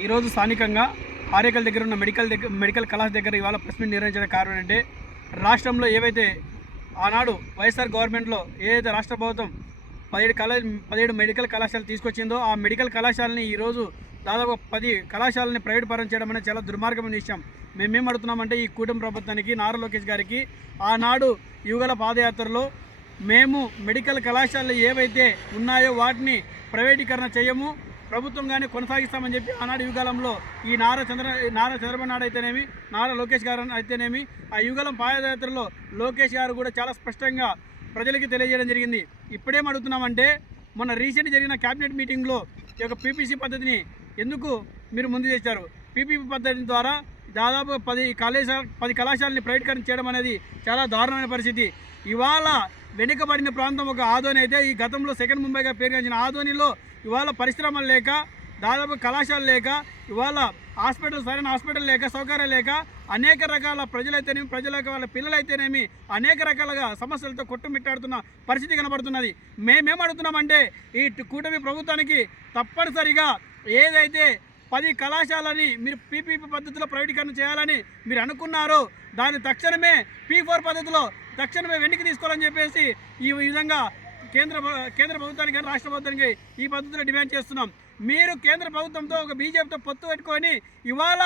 ఈరోజు స్థానికంగా ఆరేకల్ దగ్గర ఉన్న మెడికల్ కళాశాల దగ్గర ఇవాళ ప్రెస్ మీట్ నిర్వహించడానికి కారణం అంటే రాష్ట్రంలో ఏవైతే ఆనాడు వైఎస్ఆర్ గవర్నమెంట్లో ఏదైతే రాష్ట్ర ప్రభుత్వం 17 మెడికల్ కళాశాలలు తీసుకొచ్చిందో ఆ మెడికల్ కళాశాలని ఈరోజు దాదాపు 10 కళాశాలని ప్రైవేట్ పరం చేయడం అనేది చాలా దుర్మార్గమైన విషయం. మేమేం అడుగుతున్నామంటే ఈ కూటమి ప్రభుత్వానికి, నారా లోకేష్ గారికి ఆనాడు యువగల పాదయాత్రలో మేము మెడికల్ కళాశాలలు ఏవైతే ఉన్నాయో వాటిని ప్రైవేటీకరణ చేయము, ప్రభుత్వంగానే కొనసాగిస్తామని చెప్పి ఆనాడు యుగలంలో ఈ నారా చంద్రబాబు నాయుడు అయితేనేమి, నారా లోకేష్ గారు అయితేనేమి ఆ యుగలం పాదయాత్రలో లోకేష్ గారు కూడా చాలా స్పష్టంగా ప్రజలకి తెలియజేయడం జరిగింది. ఇప్పుడేం అడుగుతున్నామంటే మొన్న రీసెంట్ జరిగిన క్యాబినెట్ మీటింగ్లో ఈ యొక్క పీపీసీ పద్ధతిని ఎందుకు మీరు ముందు చేశారు? పీపీపీ పద్ధతి ద్వారా దాదాపు 10 కళాశాలని ప్రైవేటీకరణ చేయడం అనేది చాలా దారుణమైన పరిస్థితి. ఇవాళ వెనుకబడిన ప్రాంతం ఒక ఆదోని అయితే ఈ గతంలో సెకండ్ ముంబైగా పేరుగాంచిన ఆదోనిలో ఇవాళ పరిశ్రమలు లేక, దాదాపు కళాశాలలు లేక, ఇవాళ సరైన హాస్పిటల్ లేక, సౌకర్యాలు లేక అనేక రకాల ప్రజలైతేనేమి, వాళ్ళ పిల్లలైతేనేమి అనేక రకాలుగా సమస్యలతో కొట్టుమిట్టాడుతున్న పరిస్థితి కనబడుతున్నది. మేమేం అడుగుతున్నామంటే ఈ కూటమి ప్రభుత్వానికి తప్పనిసరిగా ఏదైతే 10 కళాశాలని మీరు పీపీపీ పద్ధతిలో ప్రైవేటీకరణ చేయాలని మీరు అనుకున్నారో దాన్ని తక్షణమే P4 పద్ధతిలో తక్షణమే వెనక్కి తీసుకోవాలని చెప్పేసి ఈ విధంగా కేంద్ర ప్రభుత్వానికి కానీ రాష్ట్ర ప్రభుత్వానికి ఈ పద్ధతిలో డిమాండ్ చేస్తున్నాం. మీరు కేంద్ర ప్రభుత్వంతో ఒక బీజేపీతో పొత్తు పెట్టుకొని ఇవాళ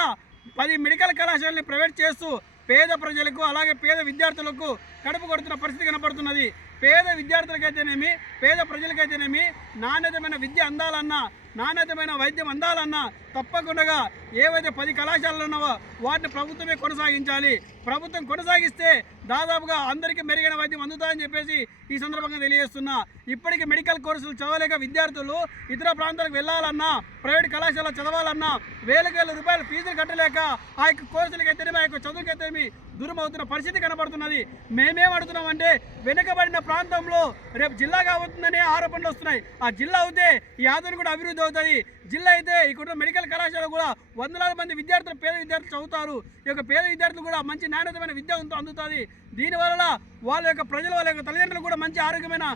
10 మెడికల్ కళాశాలని ప్రైవేట్ చేస్తూ పేద ప్రజలకు అలాగే పేద విద్యార్థులకు కడుపు కొడుతున్న పరిస్థితి కనపడుతున్నది. పేద విద్యార్థులకైతేనేమి, పేద ప్రజలకైతేనేమి నాణ్యతమైన విద్య అందాలన్నా, నాణ్యతమైన వైద్యం అందాలన్నా తప్పకుండా ఏవైతే 10 కళాశాలలు ఉన్నావో వాటిని ప్రభుత్వమే కొనసాగించాలి. ప్రభుత్వం కొనసాగిస్తే దాదాపుగా అందరికీ మెరుగైన వైద్యం అందుతుందని చెప్పేసి ఈ సందర్భంగా తెలియజేస్తున్నా. ఇప్పటికీ మెడికల్ కోర్సులు చదవలేక విద్యార్థులు ఇతర ప్రాంతాలకు వెళ్ళాలన్నా, ప్రైవేట్ కళాశాల చదవాలన్నా వేల రూపాయల ఫీజులు కట్టలేక ఆ యొక్క కోర్సులకైతేనేమి, ఆ యొక్క చదువుకైతేనేమి దూరం అవుతున్న పరిస్థితి కనబడుతున్నది. మేమేం అడుగుతున్నామంటే వెనుకబడిన ప్రాంతంలో రేపు జిల్లా కాబోతుందనే ఆరోపణలు వస్తున్నాయి. ఆ జిల్లా అవుతే ఈ ఆదరణ కూడా అభివృద్ధి అవుతుంది. జిల్లా అయితే ఇక్కడ మెడికల్ కళాశాల కూడా వందలాది మంది విద్యార్థులు, పేద విద్యార్థులు చదువుతారు. ఈ యొక్క పేద విద్యార్థులు కూడా మంచి నాణ్యతమైన విద్య అందుతుంది. దీనివల్ల వాళ్ళ యొక్క తల్లిదండ్రులు కూడా మంచి ఆరోగ్యమైన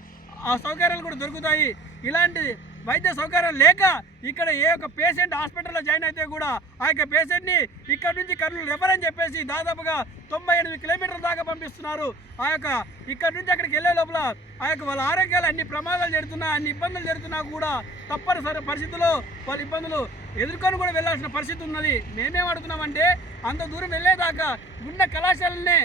సౌకర్యాలు కూడా దొరుకుతాయి. ఇలాంటి వైద్య సౌకర్యాలు లేక ఇక్కడ ఏ ఒక్క పేషెంట్ హాస్పిటల్లో జాయిన్ అయితే కూడా ఆ యొక్క పేషెంట్ని ఇక్కడ నుంచి కర్నూలు రెఫర్ అని చెప్పేసి దాదాపుగా 98 కిలోమీటర్ల దాకా పంపిస్తున్నారు. ఆ యొక్క ఇక్కడ నుంచి అక్కడికి వెళ్ళే లోపల ఆ యొక్క వాళ్ళ ఆరోగ్యాలు అన్ని ప్రమాదాలు జరుగుతున్నా, అన్ని ఇబ్బందులు జరుగుతున్నా కూడా తప్పనిసరి పరిస్థితుల్లో వాళ్ళ ఇబ్బందులు ఎదుర్కొని కూడా వెళ్ళాల్సిన పరిస్థితి ఉన్నది. మేమేం అడుగుతున్నామంటే అంత దూరం వెళ్ళేదాకా ఉన్న కళాశాలనే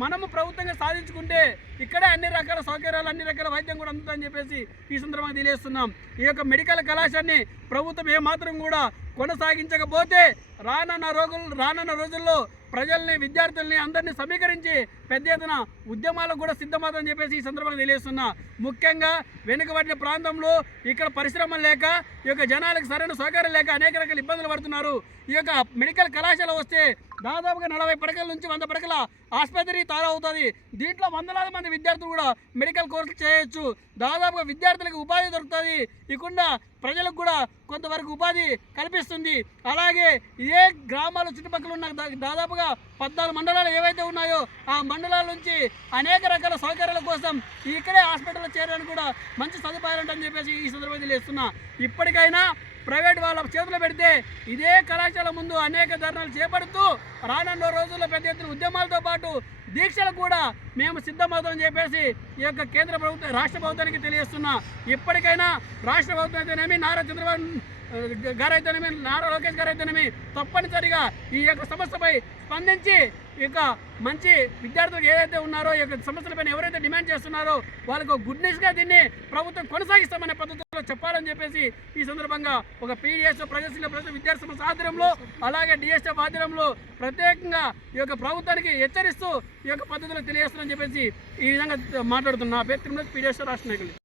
మనము ప్రభుత్వంగా సాధించుకుంటే ఇక్కడే అన్ని రకాల సౌకర్యాలు, అన్ని రకాల వైద్యం కూడా అందుతుందని చెప్పేసి ఈ సందర్భంగా తెలియజేస్తున్నాం. ఈ యొక్క మెడికల్ కళాశాలని ప్రభుత్వం ఏమాత్రం కూడా కొనసాగించకపోతే రానున్న రోజుల్లో ప్రజల్ని, విద్యార్థుల్ని అందరినీ సమీకరించి పెద్ద ఎత్తున ఉద్యమాలకు కూడా సిద్ధమవుతుందని చెప్పేసి ఈ సందర్భంగా తెలియజేస్తున్నా. ముఖ్యంగా వెనుకబడిన ప్రాంతంలో ఇక్కడ పరిశ్రమలు లేక, ఈ యొక్క జనాలకు సరైన సౌకర్యం లేక అనేక రకాల ఇబ్బందులు పడుతున్నారు. ఈ యొక్క మెడికల్ కళాశాల వస్తే దాదాపుగా 40 పడకల నుంచి 100 పడకల ఆసుపత్రి తయారవుతుంది. దీంట్లో వందలాది మంది విద్యార్థులు కూడా మెడికల్ కోర్సులు చేయొచ్చు. దాదాపుగా విద్యార్థులకు ఉపాధి దొరుకుతుంది. ఇకుండా ప్రజలకు కూడా కొంతవరకు ఉపాధి కల్పిస్తుంది. అలాగే ఏ గ్రామాల చుట్టుపక్కల ఉన్న దాదాపుగా 14 మండలాలు ఏవైతే ఉన్నాయో ఆ మండలాల నుంచి అనేక రకాల సౌకర్యాల కోసం ఇక్కడే హాస్పిటల్లో చేరడానికి కూడా మంచి సదుపాయాలు ఉంటాయని చెప్పేసి ఈ సందర్భంగా తెలియజేస్తున్నా. ఇప్పటికైనా ప్రైవేట్ వాళ్ళ చేతులు పెడితే ఇదే కళాశాల ముందు అనేక ధర్నాలు చేపడుతూ రానున్న రోజుల్లో పెద్ద ఎత్తున ఉద్యమాలతో పాటు దీక్షలు కూడా మేము సిద్ధమవుతామని చెప్పేసి ఈ యొక్క రాష్ట్ర ప్రభుత్వానికి తెలియజేస్తున్నా. ఇప్పటికైనా రాష్ట్ర ప్రభుత్వం అయితేనేమి, నారా చంద్రబాబు గారు అయితేనేమి, నారా లోకేష్ గారు అయితేనేమి తప్పనిసరిగా ఈ యొక్క సమస్యపై స్పందించి ఈ యొక్క మంచి విద్యార్థులు ఏదైతే ఉన్నారో ఈ యొక్క సమస్యలపైన ఎవరైతే డిమాండ్ చేస్తున్నారో వాళ్ళకు గుడ్ న్యూస్గా దీన్ని ప్రభుత్వం కొనసాగిస్తామనే పద్ధతిలో చెప్పాలని చెప్పేసి ఈ సందర్భంగా ఒక PDS ప్రజాశీల విద్యార్థి సమస్య ఆధ్వర్యంలో అలాగే DSF ఆధ్వర్యంలో ప్రత్యేకంగా ఈ యొక్క ప్రభుత్వానికి హెచ్చరిస్తూ ఈ యొక్క పద్ధతిలో తెలియజేస్తామని చెప్పేసి ఈ విధంగా మాట్లాడుతున్నా. పేరు PDS రాష్ట్ర నాయకులు.